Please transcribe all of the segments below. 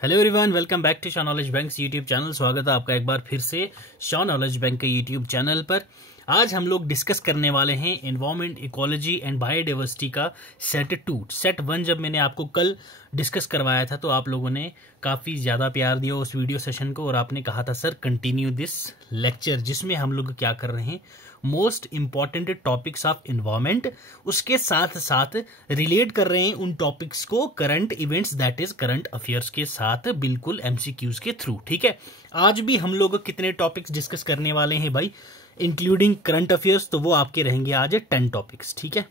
Hello everyone, welcome back to Shah knowledge bank YouTube channel. स्वागत है आपका एक बार फिर से शाह नॉलेज बैंक के यूट्यूब चैनल पर। आज हम लोग डिस्कस करने वाले हैं एनवायरनमेंट, इकोलॉजी एंड बायोडाइवर्सिटी का सेट 2। सेट 1 जब मैंने आपको कल डिस्कस करवाया था तो आप लोगों ने काफ़ी ज़्यादा प्यार दिया उस वीडियो सेशन को और आपने कहा था सर कंटिन्यू दिस लेक्चर, जिसमें हम लोग क्या कर रहे हैं, most important topics of environment, उसके साथ साथ रिलेट कर रहे हैं उन टॉपिक्स को current events, that is current affairs के साथ, बिल्कुल एमसीक्यूज के थ्रू। ठीक है, आज भी हम लोग कितने टॉपिक्स डिस्कस करने वाले हैं भाई, इंक्लूडिंग करंट अफेयर्स, तो वो आपके रहेंगे आज 10 टॉपिक्स। ठीक है,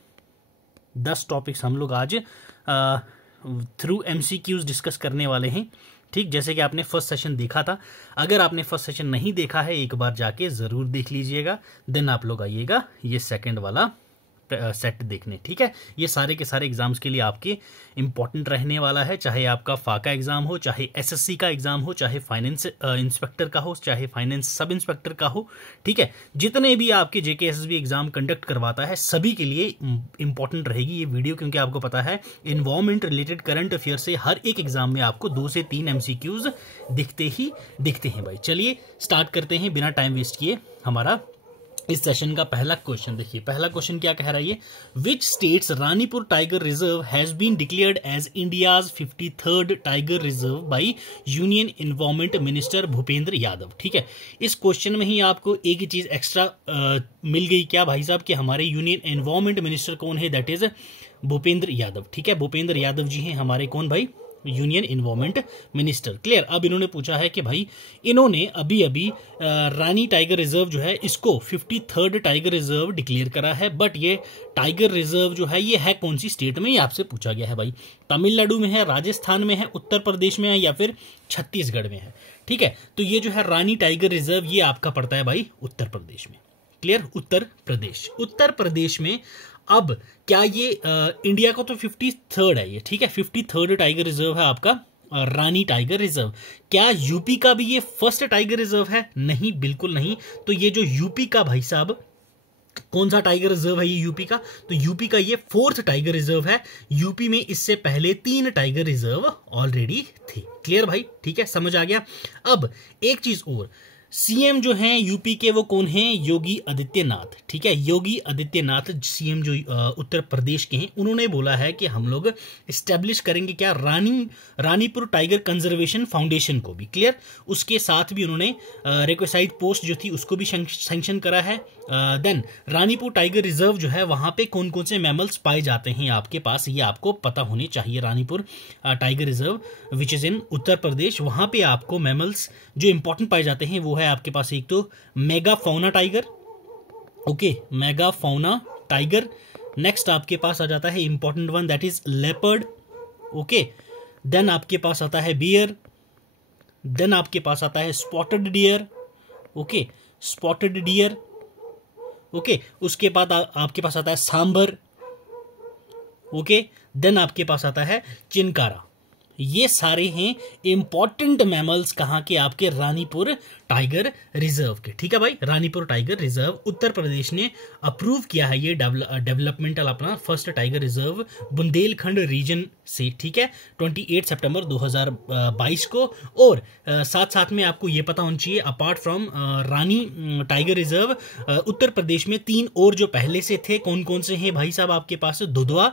10 टॉपिक्स हम लोग आज थ्रू एमसीक्यूज डिस्कस करने वाले हैं। ठीक, जैसे कि आपने फर्स्ट सेशन देखा था, अगर आपने फर्स्ट सेशन नहीं देखा है एक बार जाके जरूर देख लीजिएगा, देन आप लोग आइएगा ये सेकंड वाला सेट देखने। ठीक है, ये सारे के सारे एग्जाम्स के लिए आपके इंपॉर्टेंट रहने वाला है, चाहे आपका फाका एग्जाम हो, चाहे एसएससी का एग्जाम हो, चाहे फाइनेंस इंस्पेक्टर का हो, चाहे फाइनेंस सब इंस्पेक्टर का हो। ठीक है, जितने भी आपके जेकेएसएसबी एग्जाम कंडक्ट करवाता है सभी के लिए इंपॉर्टेंट रहेगी ये वीडियो, क्योंकि आपको पता है एनवायरनमेंट रिलेटेड करंट अफेयर से हर एक एग्जाम में आपको 2 से 3 एमसीक्यूज दिखते हैं भाई। चलिए स्टार्ट करते हैं बिना टाइम वेस्ट किए हमारा इस सेशन का पहला क्वेश्चन। देखिए पहला क्वेश्चन क्या कह रहा है, ये which states Ranipur tiger reserve has been declared as India's 53rd tiger reserve by union environment minister Bhupendra Yadav. ठीक है, इस क्वेश्चन में ही आपको एक ही चीज एक्स्ट्रा मिल गई क्या भाई साहब, कि हमारे यूनियन एनवायरनमेंट मिनिस्टर कौन है, दैट इज भूपेंद्र यादव। ठीक है, भूपेंद्र यादव जी हैं हमारे कौन भाई, यूनियन एनवायरनमेंट मिनिस्टर। क्लियर। अब इन्होंने पूछा है कि भाई इन्होंने अभी अभी रानी टाइगर रिजर्व जो है इसको 53rd टाइगर रिजर्व डिक्लेयर करा है, बट ये टाइगर रिजर्व जो है ये है कौन सी स्टेट में, ये आपसे पूछा गया है भाई। तमिलनाडु में है, राजस्थान में है, उत्तर प्रदेश में है या फिर छत्तीसगढ़ में है। ठीक है, तो ये जो है रानी टाइगर रिजर्व ये आपका पड़ता है भाई उत्तर प्रदेश में। क्लियर, उत्तर प्रदेश में। अब क्या ये इंडिया का तो 53rd है ये, ठीक है, 53rd टाइगर रिजर्व है आपका रानी टाइगर रिजर्व। क्या यूपी का भी ये फर्स्ट टाइगर रिजर्व है? नहीं, बिल्कुल नहीं। तो ये जो यूपी का भाई साहब कौन सा टाइगर रिजर्व है ये यूपी का, तो यूपी का ये 4th टाइगर रिजर्व है। यूपी में इससे पहले 3 टाइगर रिजर्व ऑलरेडी थे। क्लियर भाई, ठीक है, समझ आ गया। अब एक चीज और, सीएम जो हैं यूपी के वो कौन हैं, योगी आदित्यनाथ। ठीक है, योगी आदित्यनाथ सीएम जो उत्तर प्रदेश के हैं, उन्होंने बोला है कि हम लोग इस्टेब्लिश करेंगे क्या, रानीपुर टाइगर कंजर्वेशन फाउंडेशन को भी। क्लियर, उसके साथ भी उन्होंने रिक्वेसाइट पोस्ट जो थी उसको भी सैंक्शन करा है। देन रानीपुर टाइगर रिजर्व जो है वहां पे कौन कौन से मैमल्स पाए जाते हैं आपके पास, ये आपको पता होने चाहिए। Ranipur tiger reserve which is in Uttar Pradesh, वहां पे आपको मैमल्स जो इंपॉर्टेंट पाए जाते हैं वो है आपके पास एक तो mega fauna tiger, okay, mega fauna tiger. Next आपके पास आ जाता है important one, that is leopard, okay. Then आपके पास आता है बियर, देन आपके पास आता है spotted deer, okay, spotted deer, okay. उसके बाद आपके पास आता है सांबर, ओके। देन आपके पास आता है चिनकारा। ये सारे हैं इंपॉर्टेंट मैमल्स कहाँ के, आपके रानीपुर टाइगर रिजर्व के। ठीक है भाई, रानीपुर टाइगर रिजर्व उत्तर प्रदेश ने अप्रूव किया है ये डेवलपमेंटल अपना first tiger reserve Bundelkhand region से। ठीक है, 28 सितंबर 2022 को। और साथ साथ में आपको ये पता होना चाहिए, apart from Rani tiger reserve Uttar Pradesh में 3 और जो पहले से थे, कौन कौन से हैं भाई साहब आपके पास, दुधवा,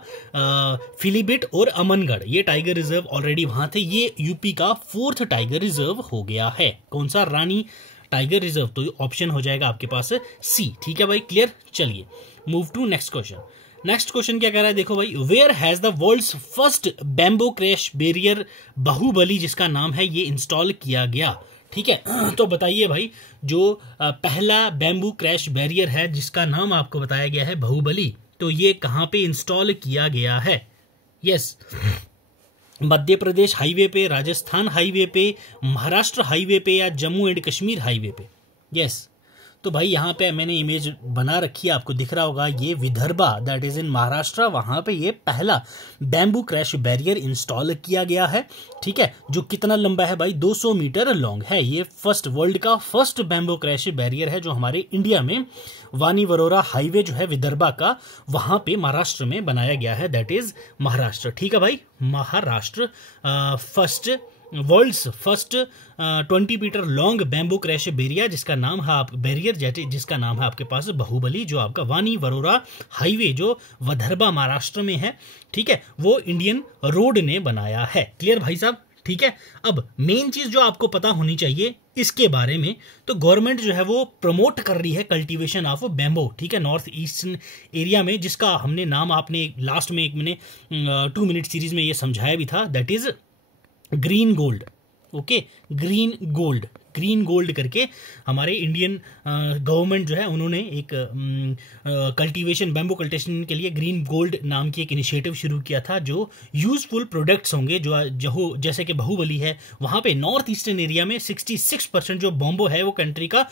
फिलीभिट और अमनगढ़, ये टाइगर रिजर्व ऑलरेडी वहां थे। ये यूपी का 4th टाइगर रिजर्व हो गया है। कौन सा, रानी टाइगर रिजर्व, तो ऑप्शन हो जाएगा आपके पास सी। ठीक है भाई, क्लियर। चलिए move to next question. Next question क्या कह रहा है, देखो भाई, where has the world's first bamboo crash barrier Bahubali, जिसका नाम है, ये इंस्टॉल किया गया। ठीक है, तो बताइए भाई, जो पहला बैम्बू क्रैश बैरियर है जिसका नाम आपको बताया गया है बाहुबली, तो ये कहां पे इंस्टॉल किया गया है? यस, मध्य प्रदेश हाईवे पे, राजस्थान हाईवे पे, महाराष्ट्र हाईवे पे या जम्मू एंड कश्मीर हाईवे पे। यस, तो भाई यहाँ पे मैंने इमेज बना रखी है, आपको दिख रहा होगा, ये Vidarbha that is in Maharashtra, वहां पे ये पहला बैम्बू क्रैश बैरियर इंस्टॉल किया गया है। ठीक है, जो कितना लंबा है भाई, 200 मीटर लॉन्ग है। ये वर्ल्ड का फर्स्ट बैम्बू क्रैश बैरियर है जो हमारे इंडिया में वानी वरोरा हाईवे जो है विदर्भा का, वहां पे महाराष्ट्र में बनाया गया है, दैट इज महाराष्ट्र। ठीक है भाई, Maharashtra first world's first 20 metre long bamboo crash barrier जिसका नाम है आपके पास बाहुबली, जो आपका वानी वरोरा हाईवे जो वधरबा महाराष्ट्र में है, ठीक है, वो इंडियन रोड ने बनाया है। क्लियर भाई साहब, ठीक है। अब मेन चीज जो आपको पता होनी चाहिए इसके बारे में, तो गवर्नमेंट जो है वो प्रमोट कर रही है कल्टीवेशन ऑफ बैम्बो, ठीक है, नॉर्थ ईस्टर्न एरिया में, जिसका हमने नाम आपने लास्ट में एक मैंने 2 मिनट सीरीज में ये समझाया भी था, that is green gold. Okay, green gold करके हमारे इंडियन गवर्नमेंट जो है उन्होंने एक कल्टीवेशन, बैम्बू कल्टीवेशन के लिए ग्रीन गोल्ड नाम की एक इनिशिएटिव शुरू किया था, जो यूजफुल प्रोडक्ट्स होंगे, जो जैसे कि बाहुबली है, वहां पे नॉर्थ ईस्टर्न एरिया में 66% जो बैम्बू है वो कंट्री का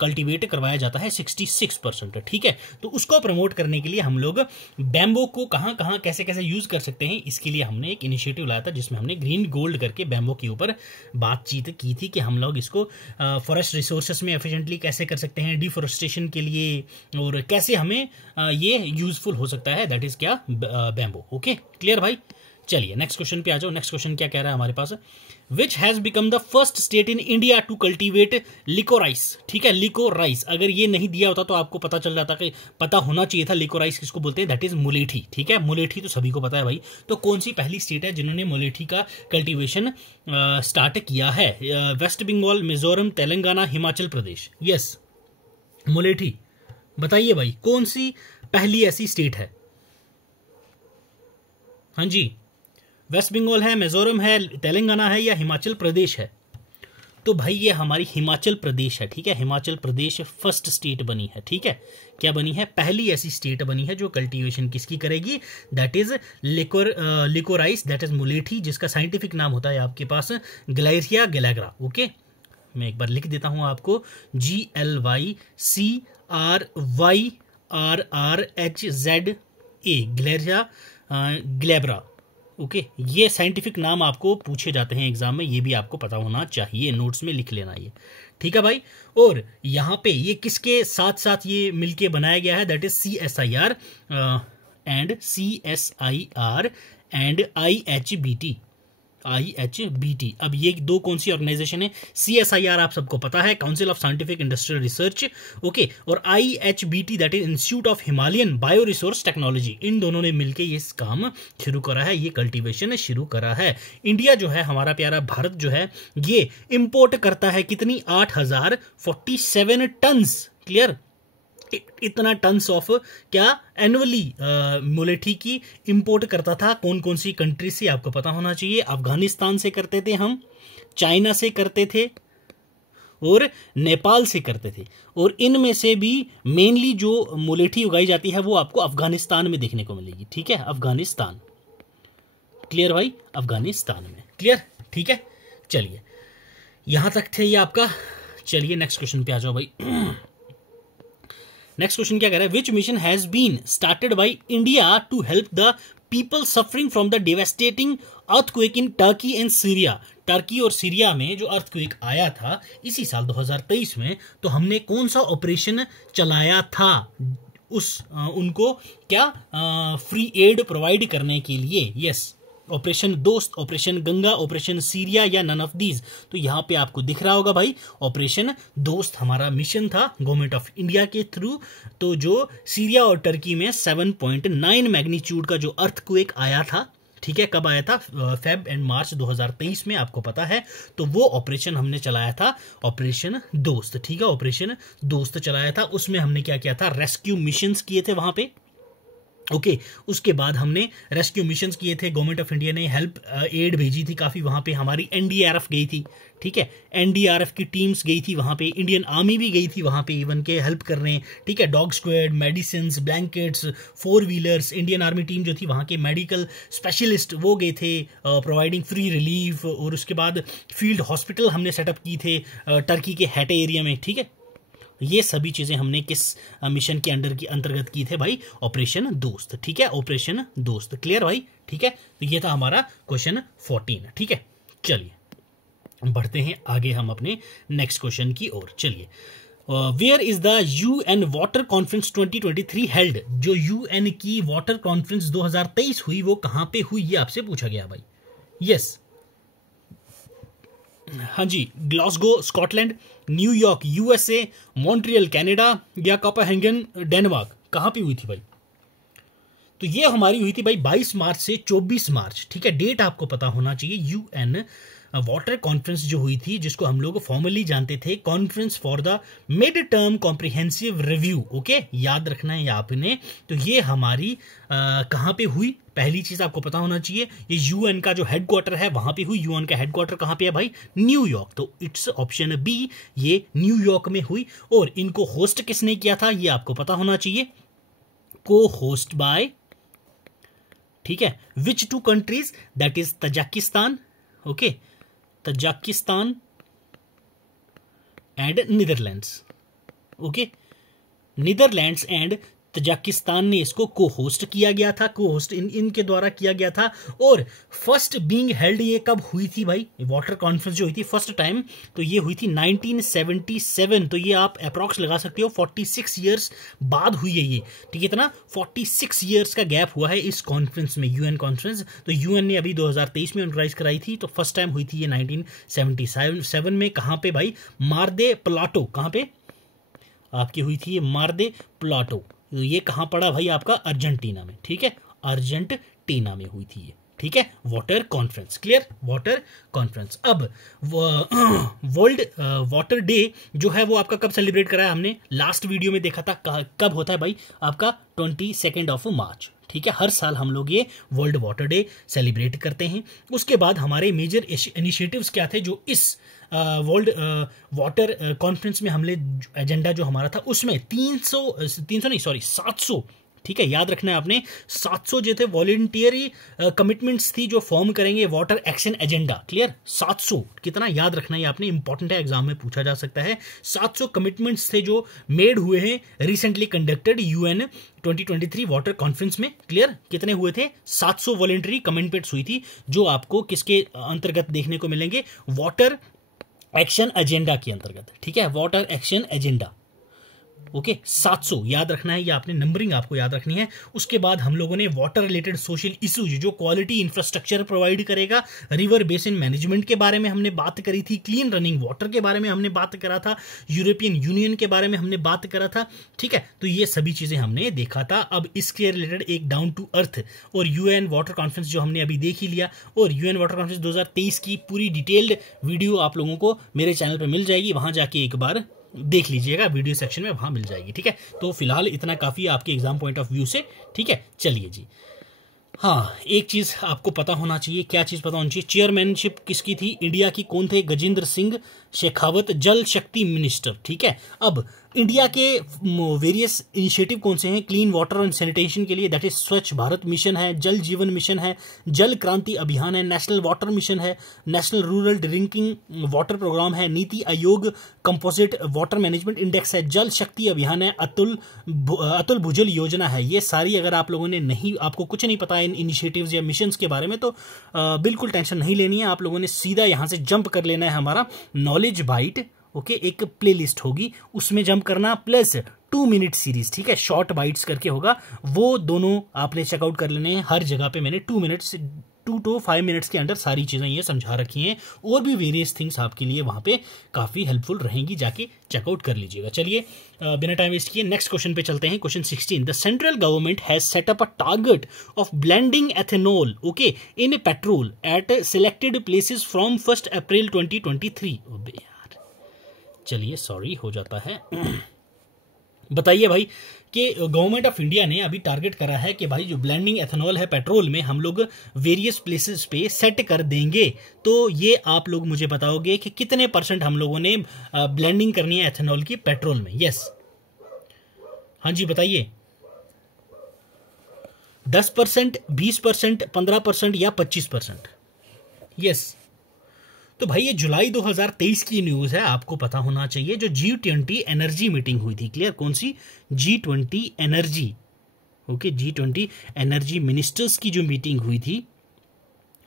कल्टीवेट करवाया जाता है, 66%, ठीक है। तो उसको प्रमोट करने के लिए हम लोग बैम्बो को कहाँ कहाँ कैसे कैसे यूज कर सकते हैं, इसके लिए हमने एक इनिशिएटिव लाया था, जिसमें हमने ग्रीन गोल्ड करके बैम्बो के ऊपर बातचीत की थी कि हम लोग इसको फॉरेस्ट रिसोर्सेस में एफिशिएंटली कैसे कर सकते हैं, डिफोरेस्टेशन के लिए, और कैसे हमें ये यूजफुल हो सकता है, दैट इज क्या, बैम्बो। ओके, क्लियर भाई। चलिए नेक्स्ट क्वेश्चन पे आ जाओ। नेक्स्ट क्वेश्चन क्या कह रहा है हमारे पास, which has become the first state in India to cultivate liquorice, ठीक है, लिकोराइस। अगर ये नहीं दिया होता तो आपको पता चल जाता कि पता होना चाहिए था लिकोराइस किसको बोलते हैं, दैट इज मुलेठी, ठीक है, मुलेठी तो सभी को पता है भाई। तो कौन सी पहली स्टेट है जिन्होंने मुलेठी का कल्टीवेशन स्टार्ट किया है, वेस्ट बंगाल, मिजोरम, तेलंगाना, हिमाचल प्रदेश। यस, मुलेठी, बताइए भाई कौन सी पहली ऐसी स्टेट है। हाँ जी, वेस्ट बंगाल है, मिजोरम है, तेलंगाना है या हिमाचल प्रदेश है। तो भाई ये हमारी हिमाचल प्रदेश है, ठीक है, हिमाचल प्रदेश फर्स्ट स्टेट बनी है, ठीक है, क्या बनी है, पहली ऐसी स्टेट बनी है जो कल्टीवेशन किसकी करेगी, that is liquorice, that is mulethi, जिसका साइंटिफिक नाम होता है आपके पास ग्लायरिया गैलेग्रा। ओके, मैं एक बार लिख देता हूं आपको, GLYCRYRRHZA, ग्लेरिया ग्लेब्रा। ओके, ये साइंटिफिक नाम आपको पूछे जाते हैं एग्जाम में, ये भी आपको पता होना चाहिए, नोट्स में लिख लेना ये, ठीक है भाई। और यहाँ पे ये किसके साथ साथ ये मिलके बनाया गया है, that is CSIR and IHBT। अब ये दो कौन सी ऑर्गेनाइजेशन है, CSIR आप सबको पता है, council of scientific industrial research, okay, और IHBT that is institute of Himalayan bio resource technology. इन दोनों ने मिलकर ये काम शुरू करा है, ये कल्टीवेशन शुरू करा है। इंडिया जो है, हमारा प्यारा भारत जो है, ये इंपोर्ट करता है कितनी, 8047 टन्स, क्लियर, इतना टन्स ऑफ क्या एनुअली मुलेठी की इंपोर्ट करता था। कौन कौन सी कंट्री से आपको पता होना चाहिए, अफगानिस्तान से करते थे हम, चाइना से करते थे और नेपाल से करते थे। और इनमें से भी मेनली जो मुलेठी उगाई जाती है वो आपको अफगानिस्तान में देखने को मिलेगी, ठीक है, अफगानिस्तान, क्लियर भाई, अफगानिस्तान में, क्लियर, ठीक है। चलिए यहां तक थे ये आपका। चलिए नेक्स्ट क्वेश्चन पे आ जाओ भाई। नेक्स्ट क्वेश्चन क्या कह रहा है, which mission has been started by India to help the people suffering from the devastating earthquake in Turkey and Syria. Turkey और सीरिया में जो अर्थक्वेक आया था इसी साल 2023 में, तो हमने कौन सा ऑपरेशन चलाया था उनको क्या फ्री एड प्रोवाइड करने के लिए। यस, ऑपरेशन दोस्त, ऑपरेशन गंगा, ऑपरेशन सीरिया या नन ऑफ दीज। तो यहां पे आपको दिख रहा होगा भाई, ऑपरेशन दोस्त हमारा मिशन था गवर्नमेंट ऑफ इंडिया के थ्रू। तो जो सीरिया और टर्की में 7.9 मैग्नीट्यूड का जो अर्थक्वेक आया था, ठीक है, कब आया था, फेब एंड मार्च 2023 में, आपको पता है। तो वो ऑपरेशन हमने चलाया था, ऑपरेशन दोस्त, ठीक है, ऑपरेशन दोस्त चलाया था। उसमें हमने क्या किया था, रेस्क्यू मिशंस किए थे वहां पे। ओके, उसके बाद हमने रेस्क्यू मिशंस किए थे, गवर्नमेंट ऑफ इंडिया ने हेल्प एड भेजी थी काफ़ी, वहाँ पे हमारी NDRF गई थी, ठीक है, NDRF की टीम्स गई थी वहाँ पे, इंडियन आर्मी भी गई थी वहाँ पे इवन के हेल्प करने, ठीक है, dog squad, medicine, blankets, 4 wheelers, Indian army team जो थी वहाँ के मेडिकल स्पेशलिस्ट वो गए थे प्रोवाइडिंग फ्री रिलीफ। और उसके बाद फील्ड हॉस्पिटल हमने सेटअप की थे टर्की के हैटे एरिया में, ठीक है। ये सभी चीजें हमने किस मिशन के अंतर्गत की थे भाई, ऑपरेशन दोस्त, ठीक है, ऑपरेशन दोस्त, क्लियर भाई, ठीक है। तो ये था हमारा क्वेश्चन 14, ठीक है। चलिए बढ़ते हैं आगे हम अपने नेक्स्ट क्वेश्चन की ओर। चलिए, where is the UN water conference 2023 held. जो UN की वाटर कॉन्फ्रेंस 2023 हुई वो कहां पे हुई, ये आपसे पूछा गया भाई। यस, हाँ जी, Glasgow Scotland, New York USA, Montreal Canada या कोपेनहेगन डेनमार्क, कहाँ पे हुई थी भाई? तो ये हमारी हुई थी भाई 22 मार्च से 24 मार्च, ठीक है। डेट आपको पता होना चाहिए। यूएन वाटर कॉन्फ्रेंस जो हुई थी, जिसको हम लोग फॉर्मली जानते थे conference for the mid term comprehensive review, okay, याद रखना है आपने। तो ये हमारी कहाँ पे हुई? पहली चीज आपको पता होना चाहिए, ये यूएन का जो हेडक्वार्टर है वहां पे हुई। यूएन का हेडक्वार्टर कहाँ पे है भाई? न्यूयॉर्क। तो इट्स ऑप्शन बी, ये न्यूयॉर्क में हुई। और इनको होस्ट किसने किया था ये आपको पता होना चाहिए, को होस्ट बाय, ठीक है, which two countries? That is Tajikistan, okay, Tajikistan and Netherlands, okay, Netherlands and Tajikistan ने इसको को होस्ट किया गया था, को होस्ट इनके द्वारा किया गया था। और फर्स्ट बीइंग हेल्ड ये कब हुई थी भाई? वाटर कॉन्फ्रेंस जो हुई थी फर्स्ट टाइम, तो ये हुई थी 1977। तो ये आप अप्रॉक्स लगा सकते हो 46 ईयर्स बाद हुई है ये, ठीक है। इतना 46 ईयर्स का गैप हुआ है इस कॉन्फ्रेंस में, यूएन कॉन्फ्रेंस। तो यूएन ने अभी 2023 में ऑर्गेनाइज कराई थी, तो फर्स्ट टाइम हुई थी ये 1977 में। कहाँ पे भाई? मार दे प्लाटो, कहाँ पे आपकी हुई थी ये? मार दे प्लाटो। तो ये कहाँ पड़ा भाई? आपका अर्जेंटीना में, ठीक है, अर्जेंटीना में हुई थी ये, ठीक है, water conference. Clear? Water conference. अब वर्ल्ड वाटर डे जो है वो आपका कब सेलिब्रेट करा है हमने? लास्ट वीडियो में देखा था। कब होता है भाई? आपका 22 मार्च, ठीक है। हर साल हम लोग ये वर्ल्ड वाटर डे सेलिब्रेट करते हैं। उसके बाद हमारे मेजर इनिशिएटिव्स क्या थे जो इस वर्ल्ड वाटर कॉन्फ्रेंस में हमने एजेंडा जो हमारा था उसमें 700, ठीक है, याद रखना है आपने, 700 जो थे वॉलंटियरी कमिटमेंट्स थी जो फॉर्म करेंगे वाटर एक्शन एजेंडा। क्लियर? 700 कितना याद रखना है आपने, इंपॉर्टेंट है, एग्जाम में पूछा जा सकता है। 700 कमिटमेंट्स थे जो मेड हुए हैं recently conducted UN 2023 water conference में। क्लियर? कितने हुए थे? 700 वॉलंटरी कमिटमेंट्स हुई थी, जो आपको किसके अंतर्गत देखने को मिलेंगे? वाटर एक्शन एजेंडा के अंतर्गत, ठीक है, वाटर एक्शन एजेंडा, ओके। 700 याद रखना है, ये आपने नंबरिंग आपको याद रखनी है। उसके बाद हम लोगों ने वाटर रिलेटेड सोशल इश्यूज जो क्वालिटी इंफ्रास्ट्रक्चर प्रोवाइड करेगा, रिवर बेसिन मैनेजमेंट के बारे में हमने बात करी थी, क्लीन रनिंग वाटर के बारे में हमने बात करा था, यूरोपियन यूनियन के बारे में हमने बात करा था, ठीक है। तो ये सभी चीजें हमने देखा था। अब इसके रिलेटेड एक डाउन टू अर्थ और यूएन वाटर कॉन्फ्रेंस जो हमने अभी देख ही लिया, और यूएन वाटर कॉन्फ्रेंस 2023 की पूरी डिटेल्ड वीडियो आप लोगों को मेरे चैनल पर मिल जाएगी, वहां जाके एक बार देख लीजिएगा, वीडियो सेक्शन में वहां मिल जाएगी, ठीक है। तो फिलहाल इतना काफी है आपके एग्जाम पॉइंट ऑफ व्यू से, ठीक है। चलिए जी, हाँ, एक चीज आपको पता होना चाहिए। क्या चीज पता होनी चाहिए? चेयरमैनशिप किसकी थी? इंडिया की कौन थे? गजेंद्र सिंह शेखावत, जल शक्ति मिनिस्टर, ठीक है। अब इंडिया के वेरियस इनिशिएटिव कौन से हैं क्लीन वाटर एंड सैनिटेशन के लिए? दैट इज स्वच्छ भारत मिशन है, जल जीवन मिशन है, जल क्रांति अभियान है, नेशनल वाटर मिशन है, national rural drinking water programme है, नीति आयोग कंपोजिट वाटर मैनेजमेंट इंडेक्स है, जल शक्ति अभियान है, अतुल भूजल योजना है। ये सारी अगर आप लोगों ने नहीं, आपको कुछ नहीं पता इन इनिशिएटिव्स या मिशंस के बारे में, तो बिल्कुल टेंशन नहीं लेनी है। आप लोगों ने सीधा यहां से जंप कर लेना है हमारा नॉलेज बाइट, ओके, एक प्लेलिस्ट होगी उसमें जंप करना, प्लस 2 मिनट सीरीज, ठीक है, शॉर्ट बाइट्स करके होगा, वो दोनों आपने चेकआउट कर लेने हैं। हर जगह पे मैंने 2 मिनट से 2 to 5 मिनट्स के अंदर सारी चीजें ये समझा रखी हैं, और भी वेरियस थिंग्स आपके लिए वहां पे काफी हेल्पफुल रहेंगी, जाके चेकआउट कर लीजिएगा। चलिए बिना टाइम वेस्ट किए नेक्स्ट क्वेश्चन पे चलते हैं। Question 16, the central government has set up a target of blending ethanol, okay, in petrol at selected places from 1 April 2023। चलिए, सॉरी हो जाता है। बताइए भाई कि गवर्नमेंट ऑफ इंडिया ने अभी टारगेट करा है कि भाई जो ब्लेंडिंग एथेनॉल है पेट्रोल में हम लोग वेरियस प्लेसेस पे सेट कर देंगे। तो ये आप लोग मुझे बताओगे कि कितने % हम लोगों ने ब्लेंडिंग करनी है एथेनॉल की पेट्रोल में? यस, हाँ जी बताइए। 10%, 20%, 15% या 25%? यस। तो भाई ये जुलाई 2023 की न्यूज है, आपको पता होना चाहिए। जो G20 एनर्जी मीटिंग हुई थी, क्लियर, कौन सी? G20 energy, okay, G20 energy ministers की जो मीटिंग हुई थी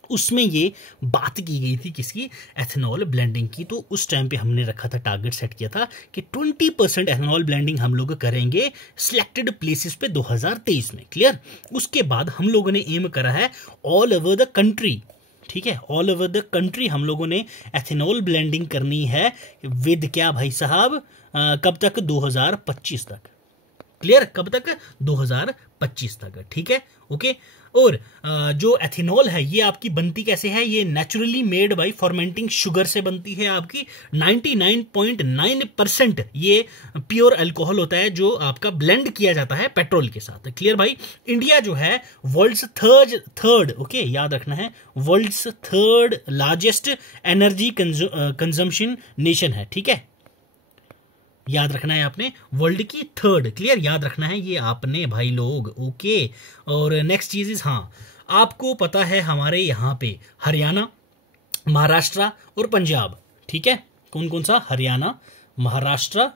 उसमें ये बात की गई थी किसकी? एथेनॉल ब्लेंडिंग की। तो उस टाइम पे हमने रखा था, टारगेट सेट किया था कि 20% एथेनॉल ब्लेंडिंग हम लोग करेंगे सिलेक्टेड प्लेसेस पे 2023 में। क्लियर? उसके बाद हम लोगों ने एम करा है ऑल ओवर द कंट्री, ठीक है, ऑल ओवर द कंट्री हम लोगों ने एथेनॉल ब्लेंडिंग करनी है विद क्या भाई साहब, कब तक, 2025 तक। क्लियर, कब तक, 2025 तक। ठीक है, ओके। और जो एथेनॉल है ये आपकी बनती कैसे है, ये नेचुरली मेड बाय फॉर्मेंटिंग शुगर से बनती है आपकी। 99.9% ये प्योर अल्कोहल होता है जो आपका ब्लेंड किया जाता है पेट्रोल के साथ। क्लियर भाई। इंडिया जो है वर्ल्ड्स थर्ड ओके, याद रखना है, world's third largest energy consumption nation है। ठीक है, याद रखना है आपने, वर्ल्ड की थर्ड। क्लियर, याद रखना है ये आपने भाई लोग। ओके, और नेक्स्ट चीज इज, हाँ आपको पता है हमारे यहाँ पे हरियाणा, महाराष्ट्र और पंजाब, ठीक है, कौन कौन सा, हरियाणा, महाराष्ट्र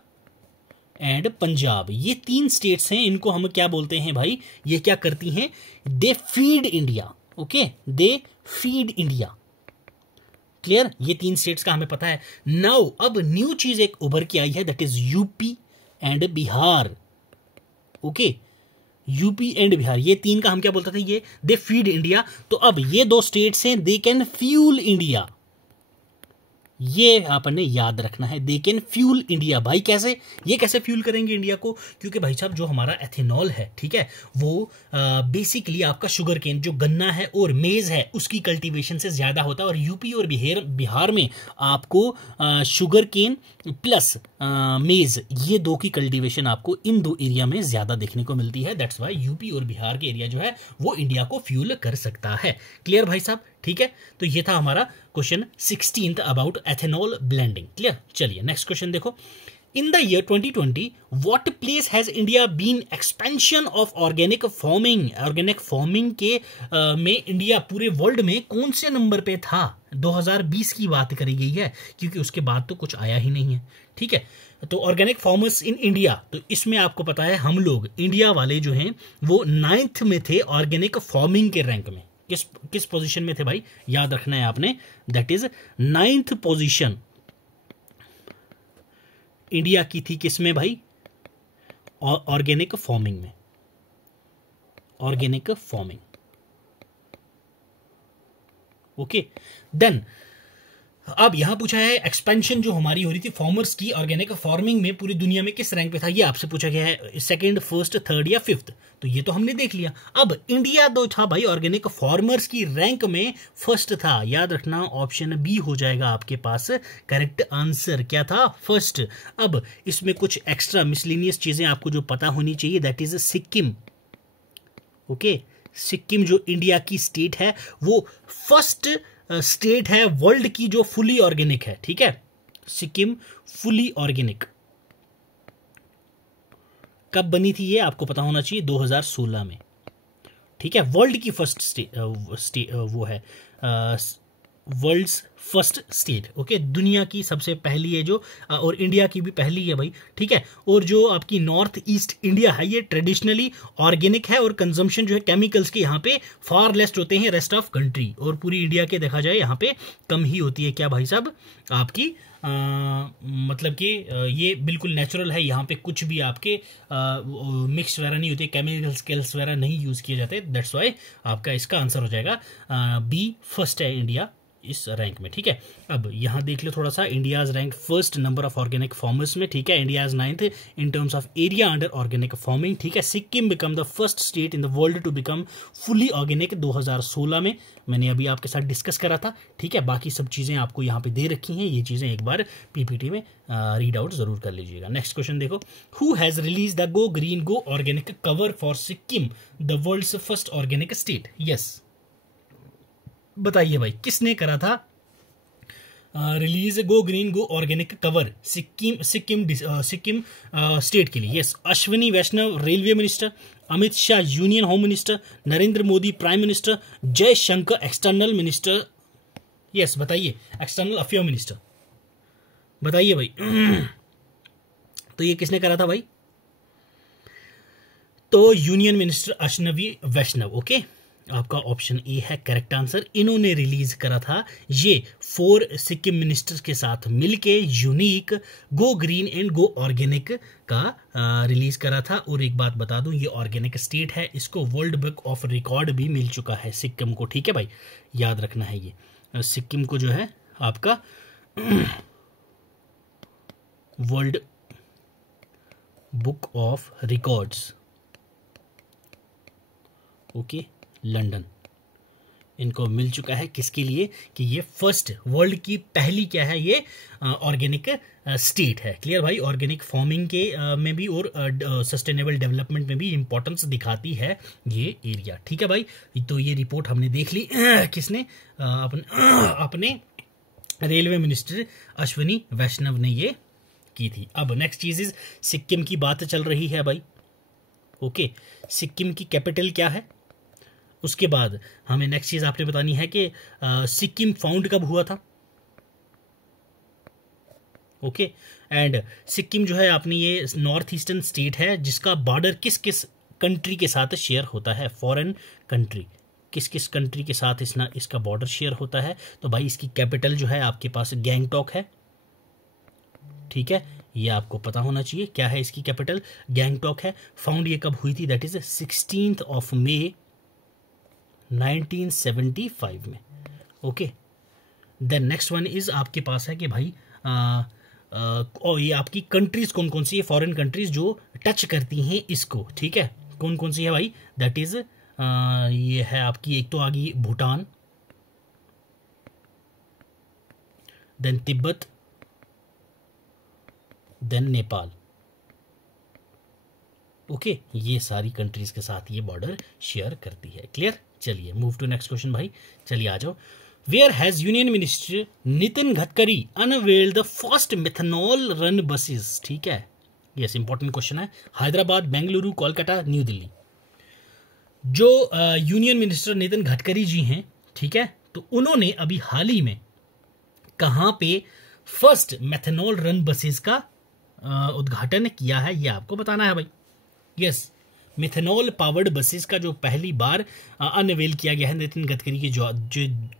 एंड पंजाब, ये 3 स्टेट्स हैं। इनको हम क्या बोलते हैं भाई, ये क्या करती हैं, they feed India. Okay, they feed India. Clear, ये 3 स्टेट्स का हमें पता है। नाउ अब न्यू चीज एक उभर के आई है, that is UP and Bihar. Okay, UP and Bihar, ये 3 का हम क्या बोलते थे, ये दे फीड इंडिया। तो अब ये 2 स्टेट्स हैं, दे कैन फ्यूल इंडिया। ये आपने याद रखना है, दे कैन फ्यूल इंडिया। भाई कैसे, ये कैसे फ्यूल करेंगे इंडिया को, क्योंकि भाई साहब जो हमारा एथेनॉल है, ठीक है, वो बेसिकली आपका शुगर केन, जो गन्ना है और मेज है, उसकी कल्टीवेशन से ज्यादा होता है। और यूपी और बिहार में आपको शुगर केन प्लस मेज, ये 2 की कल्टीवेशन आपको इन 2 एरिया में ज्यादा देखने को मिलती है। दैट्स वाई यूपी और बिहार के एरिया जो है वो इंडिया को फ्यूल कर सकता है। क्लियर भाई साहब, ठीक है। तो ये था हमारा question 16 about ethanol blending. Clear, चलिए नेक्स्ट क्वेश्चन देखो। In the year 2020 what place has India been expansion of organic farming. Organic farming के में इंडिया पूरे वर्ल्ड में कौन से नंबर पे था। 2020 की बात करी गई है, क्योंकि उसके बाद तो कुछ आया ही नहीं है। ठीक है, तो ऑर्गेनिक फार्मर्स इन इंडिया, तो इसमें आपको पता है हम लोग इंडिया वाले जो हैं वो 9th में थे ऑर्गेनिक फार्मिंग के रैंक में। किस पोजीशन में थे भाई, याद रखना है आपने, that is 9th position India की थी। किसमें भाई, ऑर्गेनिक फार्मिंग में। Organic farming, okay. देन अब यहां पूछा है एक्सपेंशन जो हमारी हो रही थी फार्मर्स की ऑर्गेनिक फार्मिंग में पूरी दुनिया में किस रैंक पे था, ये आपसे पूछा गया है, 2nd, 1st, 3rd या 5th। तो ये तो हमने देख लिया। अब इंडिया तो था भाई ऑर्गेनिक फार्मर्स की रैंक में 1st था। याद रखना, ऑप्शन बी हो जाएगा आपके पास करेक्ट आंसर। क्या था, 1st। अब इसमें कुछ एक्स्ट्रा मिसलिनियस चीजें आपको जो पता होनी चाहिए, that is Sikkim. Okay, Sikkim जो इंडिया की स्टेट है वो 1st स्टेट है वर्ल्ड की जो फुली ऑर्गेनिक है। ठीक है, सिक्किम फुली ऑर्गेनिक कब बनी थी ये आपको पता होना चाहिए, 2016 में। ठीक है, वर्ल्ड की फर्स्ट वो है वर्ल्ड्स फर्स्ट स्टेट। ओके, दुनिया की सबसे पहली है जो, और इंडिया की भी पहली है भाई। ठीक है, और जो आपकी नॉर्थ ईस्ट इंडिया है ये ट्रेडिशनली ऑर्गेनिक है, और कंजम्पशन जो है केमिकल्स के यहाँ पे फार लेस होते हैं रेस्ट ऑफ कंट्री, और पूरी इंडिया के देखा जाए यहाँ पे कम ही होती है। क्या भाई साहब आपकी मतलब कि ये बिल्कुल नेचुरल है, यहाँ पे कुछ भी आपके मिक्स वगैरह नहीं होते, केमिकल स्केल्स वगैरह नहीं यूज किए जाते। दैट्स वाई आपका इसका आंसर हो जाएगा बी, 1st है इंडिया इस रैंक में। ठीक है, अब यहाँ देख लो थोड़ा सा, India's rank 1st number of organic farmers में। ठीक है, India is 9th in terms of area under organic farming. ठीक है, Sikkim become the 1st state in the world to become fully organic 2016 में। मैंने अभी आपके साथ डिस्कस करा था। ठीक है, बाकी सब चीजें आपको यहाँ पे दे रखी हैं, ये चीजें एक बार पीपीटी में रीड आउट जरूर कर लीजिएगा। नेक्स्ट क्वेश्चन देखो, who has release the go green go organic cover for Sikkim, the world's 1st organic state. Yes, बताइए भाई किसने करा था release go green go organic cover Sikkim state के लिए। Yes, Ashwini Vaishnaw railway minister, Amit Shah union home minister, Narendra Modi prime minister, Jaishankar external minister. Yes, बताइए, external affair minister, बताइए भाई। तो ये किसने करा था भाई, तो यूनियन मिनिस्टर अश्विनी वैष्णव। ओके, आपका ऑप्शन ए है करेक्ट आंसर। इन्होंने रिलीज करा था ये 4 सिक्किम मिनिस्टर्स के साथ मिलके unique go green and go organic का रिलीज करा था। और एक बात बता दूं, ये ऑर्गेनिक स्टेट है, इसको वर्ल्ड बुक ऑफ रिकॉर्ड भी मिल चुका है सिक्किम को। ठीक है भाई, याद रखना है ये सिक्किम को जो है आपका world book of records, okay, London, इनको मिल चुका है। किसके लिए? कि ये फर्स्ट वर्ल्ड की पहली क्या है, ये ऑर्गेनिक स्टेट है। क्लियर भाई, ऑर्गेनिक फार्मिंग के में भी और सस्टेनेबल डेवलपमेंट में भी इंपॉर्टेंस दिखाती है ये एरिया। ठीक है भाई, तो ये रिपोर्ट हमने देख ली। किसने? अपने रेलवे मिनिस्टर अश्विनी वैष्णव ने ये की थी। अब नेक्स्ट चीज इज सिक्किम की बात चल रही है भाई, ओके, सिक्किम की कैपिटल क्या है? उसके बाद हमें नेक्स्ट चीज आपने बतानी है कि सिक्किम फाउंड कब हुआ था, ओके। एंड सिक्किम जो है अपनी ये नॉर्थ ईस्टर्न स्टेट है जिसका बॉर्डर किस किस कंट्री के साथ शेयर होता है? फॉरेन कंट्री, किस किस कंट्री के साथ इसका बॉर्डर शेयर होता है? तो भाई इसकी कैपिटल जो है आपके पास गैंगटॉक है। ठीक है, ये आपको पता होना चाहिए। क्या है इसकी कैपिटल? गैंगटॉक है। फाउंड ये कब हुई थी? दैट इज 16 मई 1975 में, okay. Then next one is आपके पास है कि भाई और ये आपकी कंट्रीज कौन कौन सी है, फॉरेन कंट्रीज जो टच करती हैं इसको। ठीक है, कौन कौन सी है भाई? दैट इज ये है आपकी, एक तो आ गई Bhutan, then Tibet, then Nepal, okay. ये सारी कंट्रीज के साथ ये बॉर्डर शेयर करती है। क्लियर? चलिए मूव टू नेक्स्ट क्वेश्चन भाई, चलिए आ जाओ। Where has union minister Nitin Gadkari unveiled the first methanol run buses? ठीक है, यस, इंपॉर्टेंट क्वेश्चन है। हैदराबाद, बेंगलुरु, कोलकाता, न्यू दिल्ली। जो यूनियन मिनिस्टर नितिन गडकरी जी हैं, ठीक है, तो उन्होंने अभी हाल ही में कहां पे फर्स्ट मेथनॉल रन बसेस का उद्घाटन किया है, ये आपको बताना है भाई। यस, मिथेनॉल पावर्ड बसेस का जो पहली बार अनवेल किया गया है नितिन गडकरी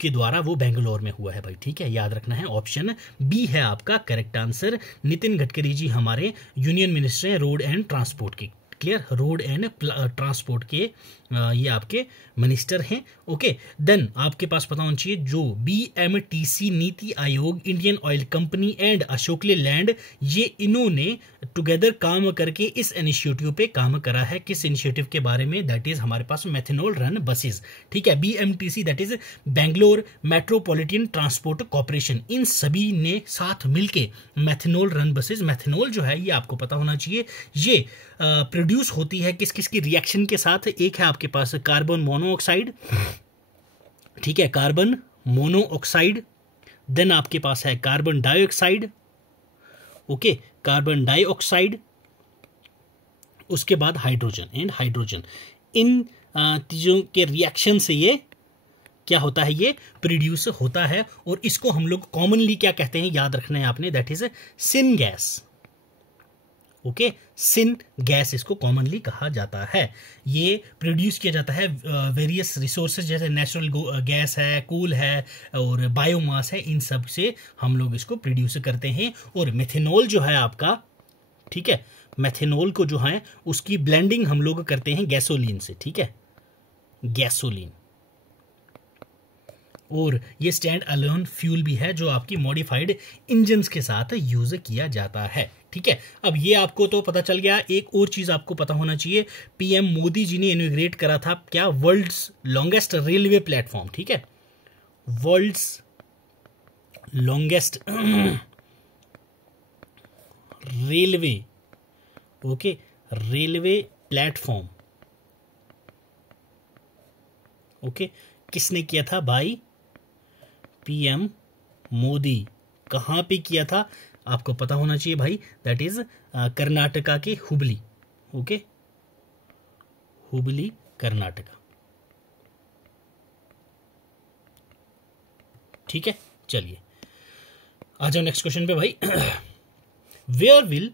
के द्वारा, वो बेंगलोर में हुआ है भाई। ठीक है, याद रखना है, ऑप्शन बी है आपका करेक्ट आंसर। नितिन गडकरी जी हमारे यूनियन मिनिस्टर हैं रोड एंड ट्रांसपोर्ट के। क्लियर, रोड एंड ट्रांसपोर्ट के ये आपके मिनिस्टर हैं, ओके। देन आपके पास पता होना चाहिए जो BMTC, NITI Aayog, Indian oil company and Ashok Leyland, ये इन्होंने टुगेदर काम करके इस इनिशिएटिव पे काम करा है। किस इनिशिएटिव के बारे में? दैट इज हमारे पास मेथनॉल रन बसेस। ठीक है, BMTC that is Bangalore metropolitan transport corporation, इन सभी ने साथ मिलके मेथनॉल रन बसेस, मेथनॉल जो है ये आपको पता होना चाहिए ये प्रोड्यूस होती है किस किस की रिएक्शन के साथ? एक है आपके पास कार्बन मोनोऑक्साइड, ठीक है, कार्बन मोनोऑक्साइड, देन आपके पास है carbon dioxide, okay, carbon dioxide, उसके बाद हाइड्रोजन एंड हाइड्रोजन। इन चीजों के रिएक्शन से ये क्या होता है? ये प्रोड्यूस होता है, और इसको हम लोग कॉमनली क्या कहते हैं, याद रखना है आपने, that is syn gas, okay. Syn gas इसको कॉमनली कहा जाता है। ये प्रोड्यूस किया जाता है वेरियस रिसोर्सेज, जैसे नेचुरल गैस है, कोल है और बायोमास है, इन सब से हम लोग इसको प्रोड्यूस करते हैं। और मेथेनॉल जो है आपका, ठीक है, मेथेनॉल को जो है उसकी ब्लेंडिंग हम लोग करते हैं गैसोलीन से। ठीक है, गैसोलीन, और ये स्टैंड अलोन फ्यूल भी है जो आपकी मॉडिफाइड इंजन्स के साथ यूज किया जाता है। ठीक है, अब ये आपको तो पता चल गया। एक और चीज आपको पता होना चाहिए, PM मोदी जी ने इनॉग्रेट करा था क्या? World's longest railway platform. ठीक है, world's longest railway, okay, railway platform, okay, किसने किया था भाई? PM मोदी। कहां पे किया था आपको पता होना चाहिए भाई, दैट इज कर्नाटका के हुबली, ओके, हुबली कर्नाटका। ठीक है, चलिए आ जाओ नेक्स्ट क्वेश्चन पे भाई। Where will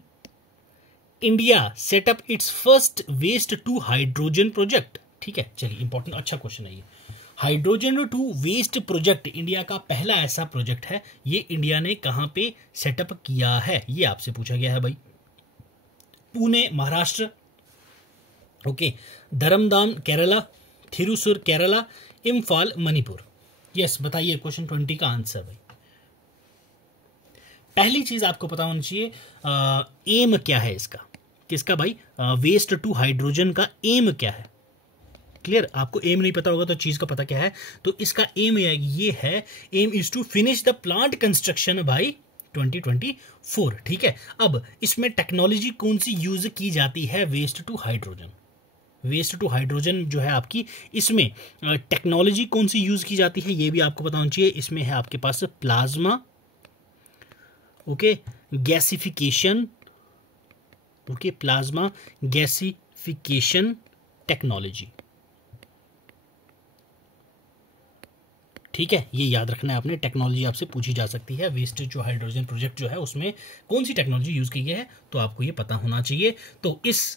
India set up its first waste to hydrogen project? ठीक है, चलिए इंपॉर्टेंट अच्छा क्वेश्चन है ये। Hydrogen to waste project India का पहला ऐसा प्रोजेक्ट है, ये इंडिया ने कहां पे सेटअप किया है, ये आपसे पूछा गया है भाई। पुणे महाराष्ट्र, ओके, धरमदाम केरला, थिरुसुर केरला, इम्फाल मणिपुर। यस, बताइए क्वेश्चन 20 का आंसर भाई। पहली चीज आपको पता होनी चाहिए एम क्या है इसका, किसका भाई, वेस्ट टू हाइड्रोजन का एम क्या है। क्लियर, आपको एम नहीं पता होगा तो चीज का पता क्या है, तो इसका एम ये है, aim is to finish the plant construction by 2024। ठीक है, अब इसमें टेक्नोलॉजी कौन सी यूज की जाती है waste to hydrogen, waste to hydrogen जो है आपकी, इसमें टेक्नोलॉजी कौन सी यूज की जाती है ये भी आपको पता होना चाहिए। इसमें है आपके पास plasma, okay, gasification, okay, plasma gasification technology. ठीक है, ये याद रखना है आपने, टेक्नोलॉजी आपसे पूछी जा सकती है। वेस्ट जो हाइड्रोजन प्रोजेक्ट जो है उसमें कौन सी टेक्नोलॉजी यूज की गई है, तो आपको ये पता होना चाहिए। तो इस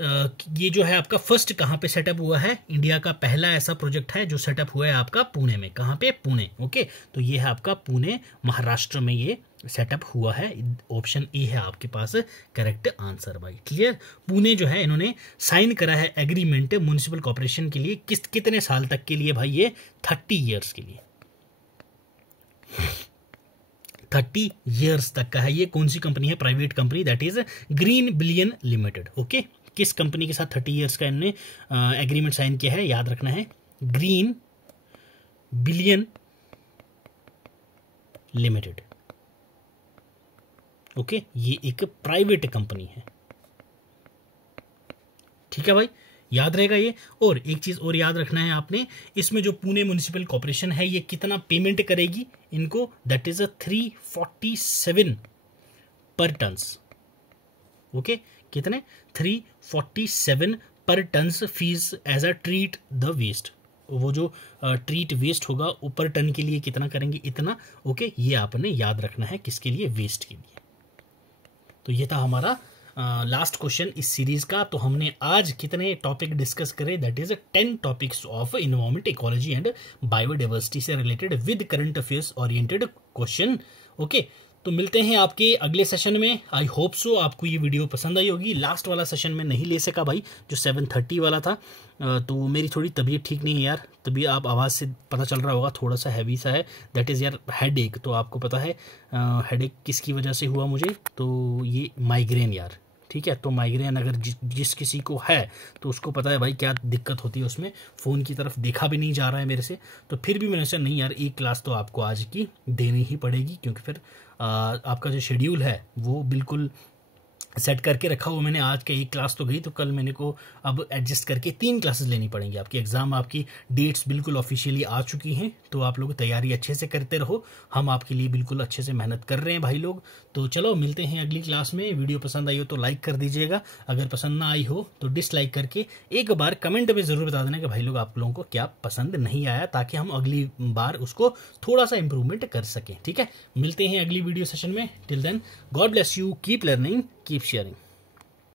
ये जो है आपका फर्स्ट कहाँ पे सेटअप हुआ है, इंडिया का पहला ऐसा प्रोजेक्ट है जो सेटअप हुआ है आपका पुणे में। कहाँ पे, पुणे, ओके, तो ये है आपका पुणे महाराष्ट्र में ये सेटअप हुआ है। ऑप्शन ए है आपके पास करेक्ट आंसर भाई। क्लियर, पुणे जो है इन्होंने साइन करा है एग्रीमेंट म्युनिसिपल कॉर्पोरेशन के लिए, कितने साल तक के लिए भाई, ये 30 ईयर्स के लिए, 30 ईयर्स तक का है। ये कौन सी कंपनी है, private company, that is green billion limited. Okay, किस कंपनी के साथ 30 ईयर्स का इन्होंने एग्रीमेंट साइन किया है, याद रखना है, ग्रीन बिलियन लिमिटेड। ओके, ये एक प्राइवेट कंपनी है। ठीक है भाई, याद रहेगा ये। और एक चीज और याद रखना है आपने, इसमें जो पुणे म्युनिसिपल कॉर्पोरेशन है ये कितना पेमेंट करेगी इनको, दैट इज 347 पर टन्स। ओके, कितने, 347 पर tons fees as a treat the waste. वो जो ट्रीट वेस्ट होगा ऊपर टन के लिए कितना करेंगे, इतना। ओके, ये आपने याद रखना है, किसके लिए, वेस्ट के लिए। तो ये था हमारा लास्ट क्वेश्चन इस सीरीज का। तो हमने आज कितने टॉपिक डिस्कस करे, that is 10 topics of environment, ecology and biodiversity से related with current affairs oriented question. Okay, तो मिलते हैं आपके अगले सेशन में। आई होप सो आपको ये वीडियो पसंद आई होगी। लास्ट वाला सेशन में नहीं ले सका भाई, जो 7:30 वाला था, तो मेरी थोड़ी तबीयत ठीक नहीं है यार। तभी आप आवाज़ से पता चल रहा होगा थोड़ा सा हैवी सा है, दैट इज़ यार हेडेक। तो आपको पता है हेडेक किसकी वजह से हुआ मुझे, तो ये माइग्रेन यार। ठीक है, तो माइग्रेन अगर जिस किसी को है तो उसको पता है भाई क्या दिक्कत होती है उसमें। फ़ोन की तरफ देखा भी नहीं जा रहा है मेरे से, तो फिर भी मैंने सोचा नहीं यार, एक क्लास तो आपको आज की देनी ही पड़ेगी, क्योंकि फिर आपका जो शेड्यूल है वो बिल्कुल सेट करके रखा हुआ मैंने। आज के एक क्लास तो गई, तो कल मैंने को अब एडजस्ट करके 3 क्लासेस लेनी पड़ेंगी। आपकी एग्जाम, आपकी डेट्स बिल्कुल ऑफिशियली आ चुकी हैं, तो आप लोग तैयारी अच्छे से करते रहो। हम आपके लिए बिल्कुल अच्छे से मेहनत कर रहे हैं भाई लोग। तो चलो मिलते हैं अगली क्लास में। वीडियो पसंद आई हो तो लाइक कर दीजिएगा, अगर पसंद ना आई हो तो डिसलाइक करके एक बार कमेंट में ज़रूर बता देना कि भाई लोग आप लोगों को क्या पसंद नहीं आया, ताकि हम अगली बार उसको थोड़ा सा इंप्रूवमेंट कर सकें। ठीक है, मिलते हैं अगली वीडियो सेशन में। Till then, God bless you, keep learning, keep sharing.